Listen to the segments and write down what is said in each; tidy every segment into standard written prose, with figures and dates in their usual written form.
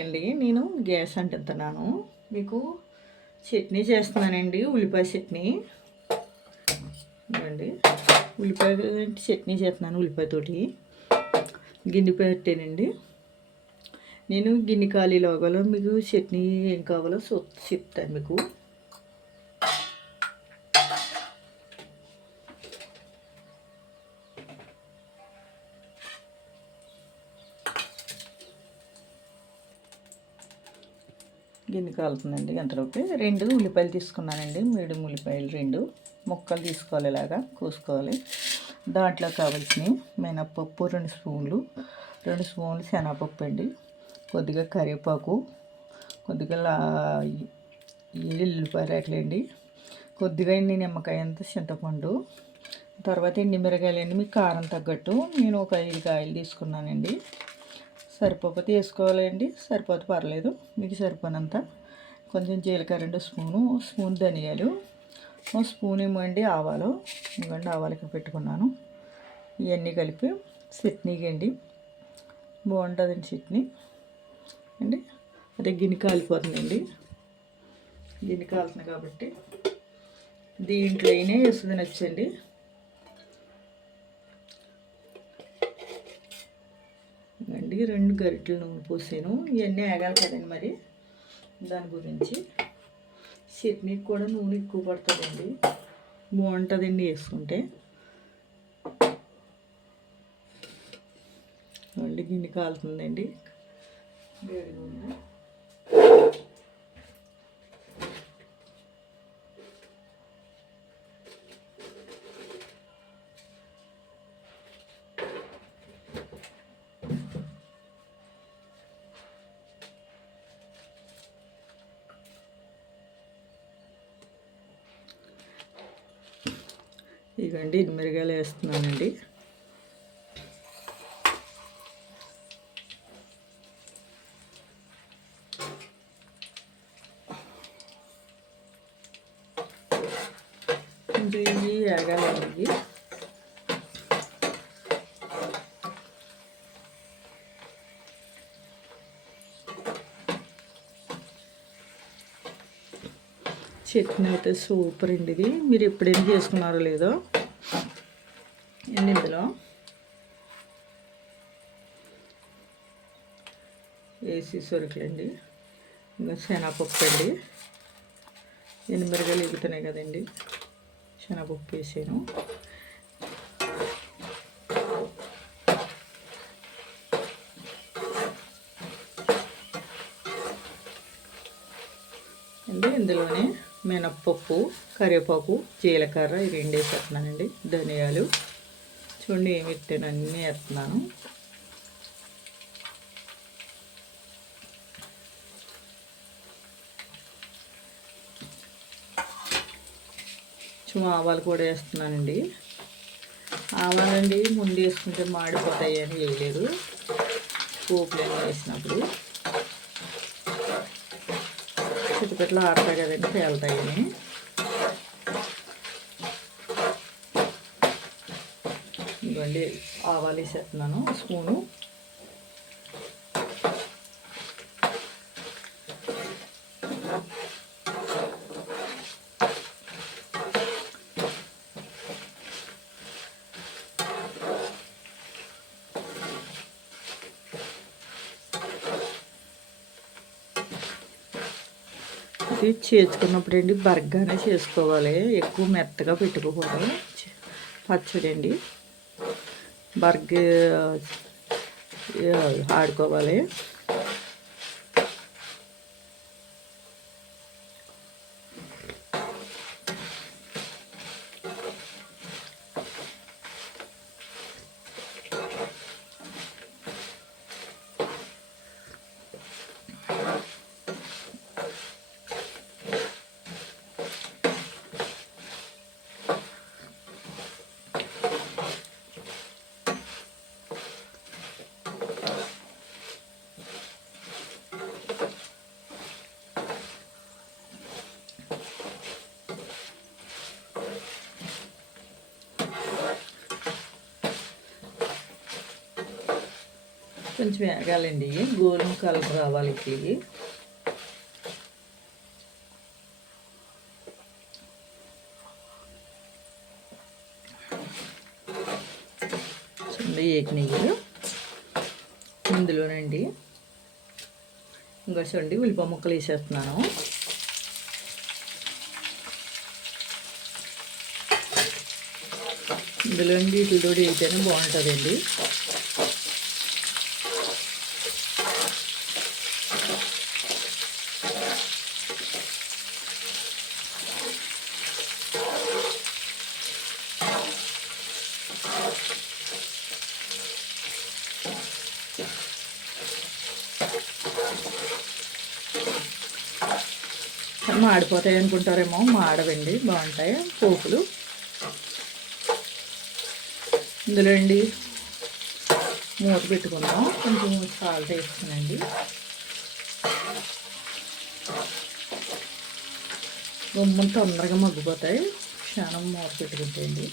అండి నేను గ్యాస్ అంటున్నాను. మీకు చట్నీ చేస్తున్నానండి, ఉల్లిపాయ చట్నీ అండి. ఉల్లిపాయ చట్నీ చేస్తున్నాను ఉల్లిపాయతోటి. గిన్నె పెట్టానండి. నేను గిన్నె ఖాళీలోగలో మీకు చట్నీ ఏం కావాలో చెప్తాను మీకు. గిన్నె కాలుతుందండి. అంతలోకి 2 ఉల్లిపాయలు తీసుకున్నానండి. మీడియం ఉల్లిపాయలు 2 ముక్కలు తీసుకోవాలి, ఇలాగా కోసుకోవాలి. దాంట్లో కావాల్సినవి మినప్పప్పు 2 స్పూన్లు, 2 స్పూన్లు శనగపప్పు అండి, కొద్దిగా కరివేపాకు, కొద్దిగా ఎల్లిపాయ రేకలండి, కొద్దిగా నిమ్మకాయ అంత చింతపండు, తర్వాత ఎండుమిరగాయలండి. మీకు కారం తగ్గట్టు నేను ఒక 5 కాయలు తీసుకున్నానండి. సరిపోతే వేసుకోవాలండి, సరిపోతే పర్లేదు, మీకు సరిపోనంత. కొంచెం జీలకర్ర 2 స్పూన్ ధనియాలు, 1 స్పూన్ ఏమో అండి ఆవాలు. ఇవ్వండి ఆవాలు ఇక్కడ పెట్టుకున్నాను. ఇవన్నీ కలిపి చట్నీకి అండి, బాగుంటుందండి చట్నీ అండి. అదే గిన్నె కాలిపోతుందండి. గిన్నె కాలుతుంది కాబట్టి దీంట్లో అయినా వేస్తుంది నచ్చండి. అండి 2 గరిటెలు నూనె పోసాను. ఇవన్నీ ఆగాలి కదండి, మరి దాని గురించి. చట్నీకి కూడా నూనె ఎక్కువ పడుతుందండి, బాగుంటుందండి వేసుకుంటే. మళ్ళీ గిన్నె కాలుతుందండి, వేడి నూనె. ఇదిగండి ఎండుమిరగాయలు వేస్తున్నానండి. కొంచెం ఇవి వేగాలండి. చట్నీ అయితే సూపర్ అండి. ఇది మీరు ఎప్పుడైనా చేసుకున్నారో లేదో. ఇందులో వేసి సరుకులండి, ఇంకా శనగపప్పు అండి. ఎండుమిరగాయలు ఎగుతున్నాయి కదండి, శనగపప్పు వేసాను. అండి ఇందులోనే మినప్పప్పు, కరివేపాకు, జీలకర్ర ఈ 2 వేసేస్తున్నానండి. ధనియాలు చూడండి ఏమి ఎత్తాను, అన్నీ వేస్తున్నాను. ఆవాలు కూడా వేస్తున్నానండి. ఆవాలండి ముందు వేసుకుంటే మాడిపోతాయి అని వేయలేదు, పోపులేమో వేసినప్పుడు చిట్టుపెట్లు ఆడతాయి కదండి, పేలుతాయని. ఇవ్వండి ఆవాలు వేసేస్తున్నాను స్పూను. ఇది చేసుకున్నప్పుడు అండి బరగ్గానే చేసుకోవాలి, ఎక్కువ మెత్తగా పెట్టుకోకూడదు. పచ్చడి అండి బర్గ్ ఆడుకోవాలి. కొంచెం వేగాలండి, గోధుమ కలర్ రావాలి. ఇవి చూడండి ఏకినయ్యి. ఇందులోనండి ఇంకా చూడండి ఉల్లిపాయ ముక్కలు వేసేస్తున్నాను. ఇందులో వీటితో వేస్తేనే బాగుంటుందండి. మాడిపోతాయి అనుకుంటారేమో, మాడవండి, బాగుంటాయి పోపులు. ఇందులో అండి మూత పెట్టుకున్నాం, కొంచెం సాల్ట్ వేసుకునండి. గుమ్మలు తొందరగా మగ్గిపోతాయి, క్షణం మూత పెట్టుకుంటాయండి.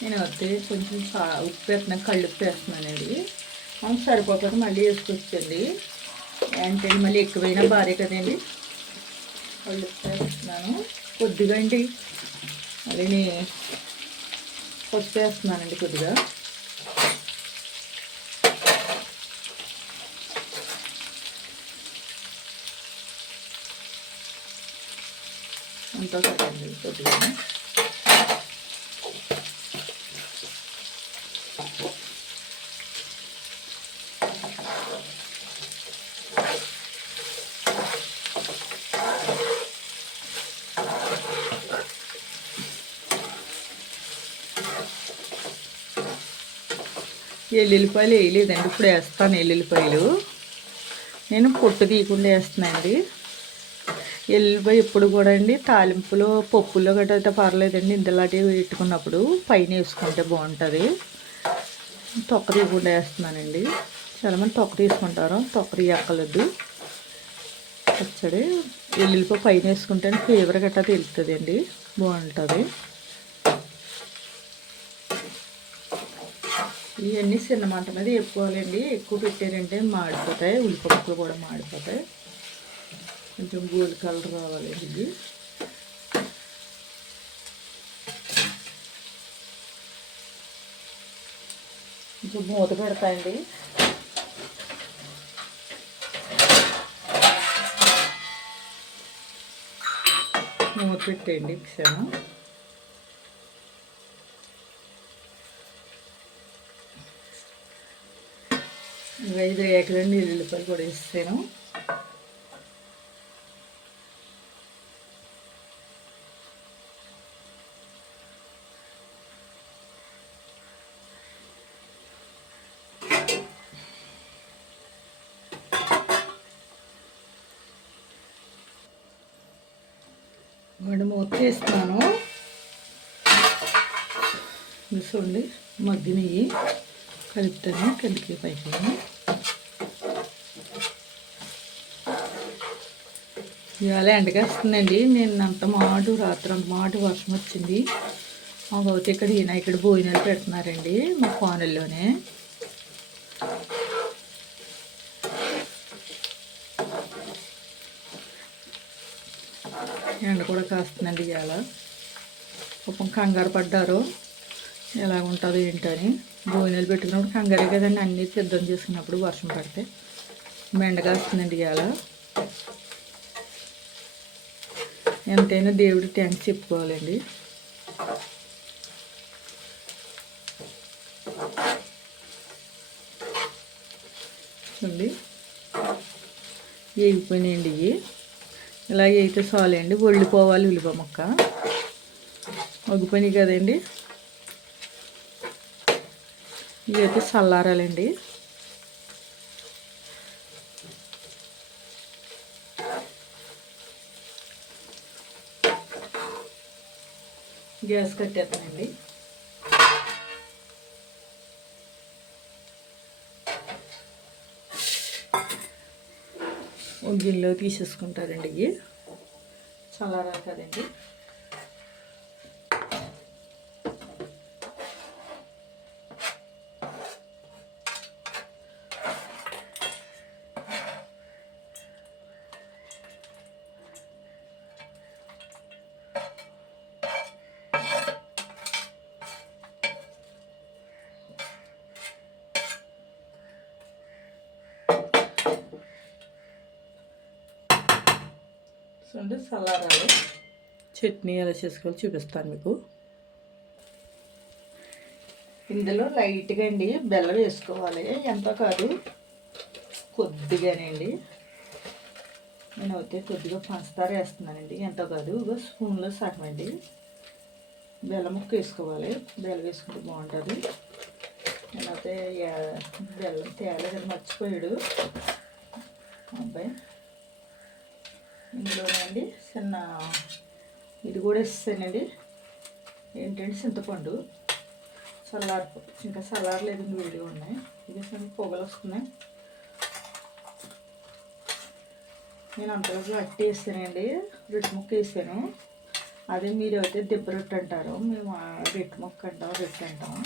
నేను వస్తే కొంచెం ఉప్పు వేస్తున్నాను, కళ్ళుప్పు వేస్తున్నానండి. సరిపోతుంది, మళ్ళీ వేసుకొచ్చండి. అంటే మళ్ళీ ఎక్కువైనా భారీ కదండి. కళ్ళుప్పు వేస్తున్నాను కొద్దిగా అండి. మళ్ళీ పసుపు వేస్తున్నానండి కొద్దిగా. అంతా కదండి కొద్దిగా. ఎల్లుల్లిపాయలు వేయలేదండి, ఇప్పుడు వేస్తాను ఎల్లుల్లిపాయలు. నేను పొట్టు తీయకుండా వేస్తున్నానండి. ఎల్లుల్లిపాయ ఎప్పుడు కూడా అండి తాలింపులో పప్పుల్లో గట్రా అయితే పర్లేదండి, ఇంతలాంటివి పెట్టుకున్నప్పుడు పైన వేసుకుంటే బాగుంటుంది. తొక్క తీయకుండా వేస్తున్నానండి. చాలామంది తొక్క తీసుకుంటారు, తొక్క తీయక్కర్లేదు. పచ్చడి ఎల్లుల్లిపాయ పైన వేసుకుంటే ఫ్లేవర్ గట్రా తెలుస్తుందండి, బాగుంటుంది. ఇవన్నీ చిన్న మంట మీద వేపుకోవాలండి, ఎక్కువ పెట్టారంటే మాడిపోతాయి, ఉల్లిపాయ ముక్కలు కూడా మాడిపోతాయి. కొంచెం గోల్డ్ కలర్ రావాలండి ఇది. కొంచెం మూత పెడతాయండి. మూత పెట్టేయండి ఇప్పాను. ఇంకా 5 ఏకలండి ఎల్లుల్లిపాయలు కూడా వేస్తాను. మూత వేస్తున్నాను. చూడండి మగ్గినవి కలుపుతాను కిందకి పైకి. ఇవాళ ఎండకేస్తుందండి. నేను అంత మాటు రాత్రి అంత మాటు వర్షం వచ్చింది. మాకైతే ఇక్కడ భోజనాలు పెడుతున్నారండి మా కోనల్లోనే. ఎండ కూడా కాస్తుందండి ఇవాళ. పాపం కంగారు పడ్డారు, ఎలా ఉంటుంది ఏంటని. భోజనాలు పెట్టుకున్నప్పుడు కంగారే కదండి, అన్నీ సిద్ధం చేసుకున్నప్పుడు వర్షం పడితే. ఎండ కాస్తుందండి ఇవాళ. ఎంతైనా దేవుడికి థ్యాంక్స్ చెప్పుకోవాలండి. చూడండి వేగిపోయినాయండి ఇవి. ఇలాగే అయితే చాలండి, ఒళ్ళిపోవాలి ఉల్లిపాయ ముక్క. మగ్గిపోయినాయి కదండి, ఇవి అయితే చల్లారాలండి. గ్యాస్ కట్టేస్తానండి. ఒక గిన్నెలో తీసేసుకుంటారండి. ఇవి చల్లారాలి కదండి. చూడండి చల్లారాలి. చట్నీ ఎలా చేసుకోవాలో చూపిస్తాను మీకు. ఇందులో లైట్గా అండి బెల్లం వేసుకోవాలి. ఎంతో కాదు, కొద్దిగానండి. నేనైతే కొద్దిగా పంచదార వేస్తున్నానండి. ఎంతో కాదు, ఒక స్పూన్లో సగం అండి బెల్లం ముక్క వేసుకోవాలి. బెల్లం వేసుకుంటే బాగుంటుంది. నేనైతే బెల్లం తేలేదని మర్చిపోయాడు అబ్బాయి. ఇందులోనండి చిన్న ఇది కూడా వేస్తానండి. ఏంటంటే చింతపండు ఇంకా చల్లారలేదు, వేడిగా ఉన్నాయి. ఇది పొగలు వస్తున్నాయి. నేను అంతలోపు అట్టి వేస్తానండి. రొట్టె ముక్క వేసాను. అదే మీరు అయితే దిబ్బ రొట్టె అంటారు, మేము రొట్టె ముక్క అంటాం, రొట్టె అంటాం.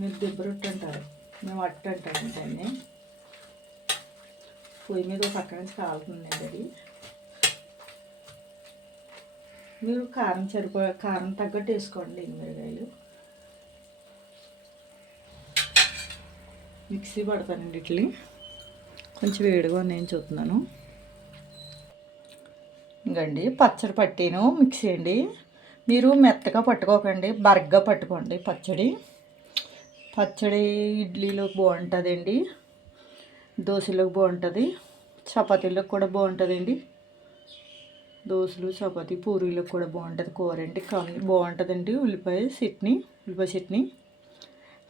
మీరు దిబ్బ రొట్టె అంటారు, మేము అట్టు అంటాము దాన్ని. పొయ్యి మీద పక్క నుంచి కాలుతుందండి అది. మీరు కారం తగ్గట్టు వేసుకోండి. మిరగాయలు మిక్సీ పడతానండి. ఇట్లా కొంచెం వేడిగా నేను చూస్తున్నాను. ఇంకండి పచ్చడి పట్టాను మిక్సీ అండి. మీరు మెత్తగా పట్టుకోకండి, బరగ్గా పట్టుకోండి. పచ్చడి ఇడ్లీలోకి బాగుంటుందండి, దోశలోకి బాగుంటుంది, చపాతీలోకి కూడా బాగుంటుందండి. దోశలు, చపాతీ, పూరీలకు కూడా బాగుంటుంది. కూర అండి బాగుంటుందండి. ఉల్లిపాయ చట్నీ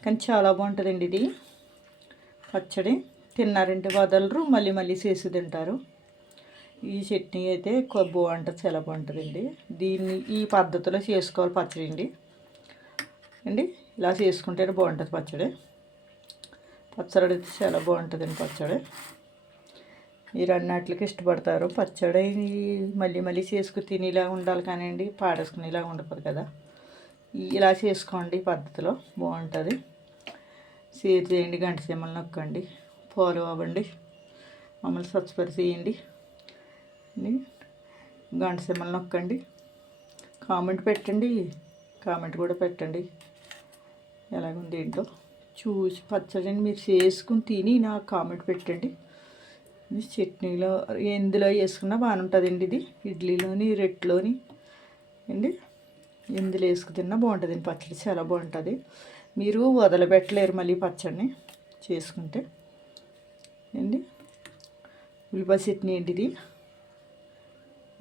కానీ చాలా బాగుంటుందండి ఇది పచ్చడి. తిన్నారంటే వదలరు, మళ్ళీ మళ్ళీ చేసి తింటారు. ఈ చట్నీ అయితే బాగుంటుంది, చాలా బాగుంటుందండి. ఈ పద్ధతిలో చేసుకోవాలి పచ్చడి అండి. ఇలా చేసుకుంటేనే బాగుంటుంది పచ్చడి అయితే చాలా బాగుంటుందండి పచ్చడి. మీరు అన్నట్లకి ఇష్టపడతారు. పచ్చడి మళ్ళీ మళ్ళీ చేసుకుని తినేలా ఉండాలి కానివ్వండి, పాడేసుకునేలా ఉండకూడదు కదా. ఇలా చేసుకోండి, పద్ధతిలో బాగుంటుంది. షేర్ చేయండి, గంట సింబల్ నొక్కండి, ఫాలో అవ్వండి, మమ్మల్ని సబ్స్క్రైబ్ చేయండి, గంట సింబల్ నొక్కండి, కామెంట్ కూడా పెట్టండి ఎలాగుంది ఏంటో చూసి. పచ్చడిని మీరు చేసుకుని తిని నాకు కామెంట్ పెట్టండి. చట్నీలో ఎందులో వేసుకున్నా బాగానే ఉంటుందండి. ఇది ఇడ్లీలోని, రొట్టెలోని ఎందులో వేసుకు తిన్నా బాగుంటుందండి. పచ్చడి చాలా బాగుంటుంది. మీరు వదలబెట్టలేరు మళ్ళీ పచ్చడిని చేసుకుంటే ఉల్లిపాయ చట్నీ అండి ఇది.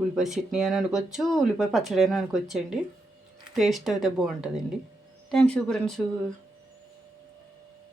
ఉల్లిపాయ చట్నీ అని అనుకోవచ్చు, ఉల్లిపాయ పచ్చడి అని అనుకోవచ్చు అండి. టేస్ట్ అయితే బాగుంటుందండి. Thanks friends.